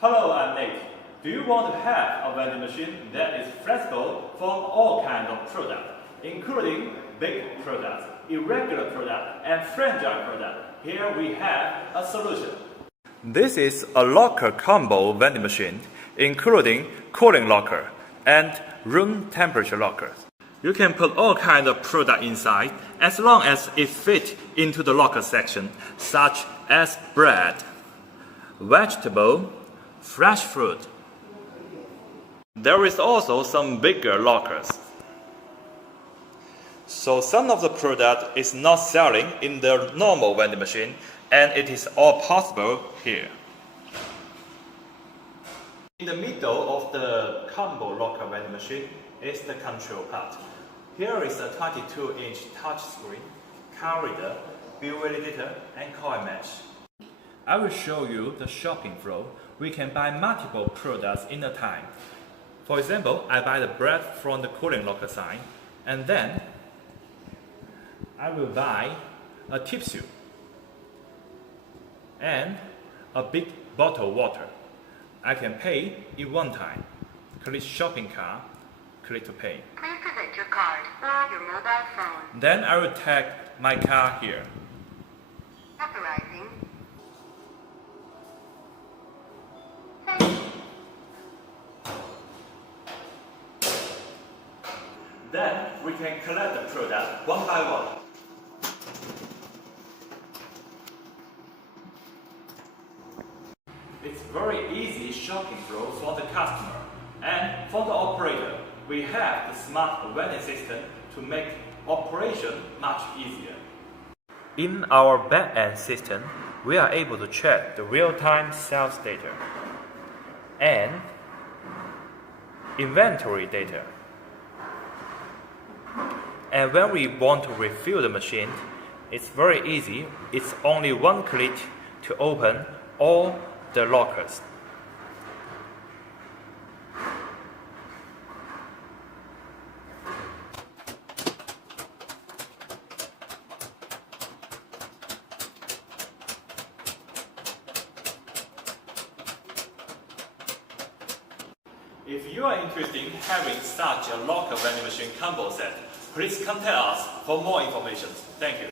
Hello, I'm Nate. Do you want to have a vending machine that is flexible for all kinds of products, including big products, irregular products, and fragile products? Here we have a solution. This is a locker combo vending machine, including cooling locker and room temperature lockers. You can put all kinds of product inside as long as it fits into the locker section, such as bread, vegetable, fresh fruit. There is also some bigger lockers. So some of the product is not selling in the normal vending machine, and it is all possible here. In the middle of the combo locker vending machine is the control part. Here is a 22-inch touch screen, card reader, bill validator, and coin mesh. I will show you the shopping flow. We can buy multiple products in a time. For example, I buy the bread from the cooling locker sign, and then I will buy a tissue and a big bottle of water. I can pay in one time. Click shopping cart, click to pay. Please present your card or your mobile phone. Then I will tag my card here. Authorizing. Then we can collect the product one by one. It's very easy shopping flow for the customer. And for the operator, we have the smart vending system to make operation much easier. In our back-end system, we are able to check the real-time sales data and inventory data. And when we want to refill the machine, it's very easy. It's only one click to open all the lockers. If you are interested in having such a locker vending machine combo set, please contact us for more information. Thank you.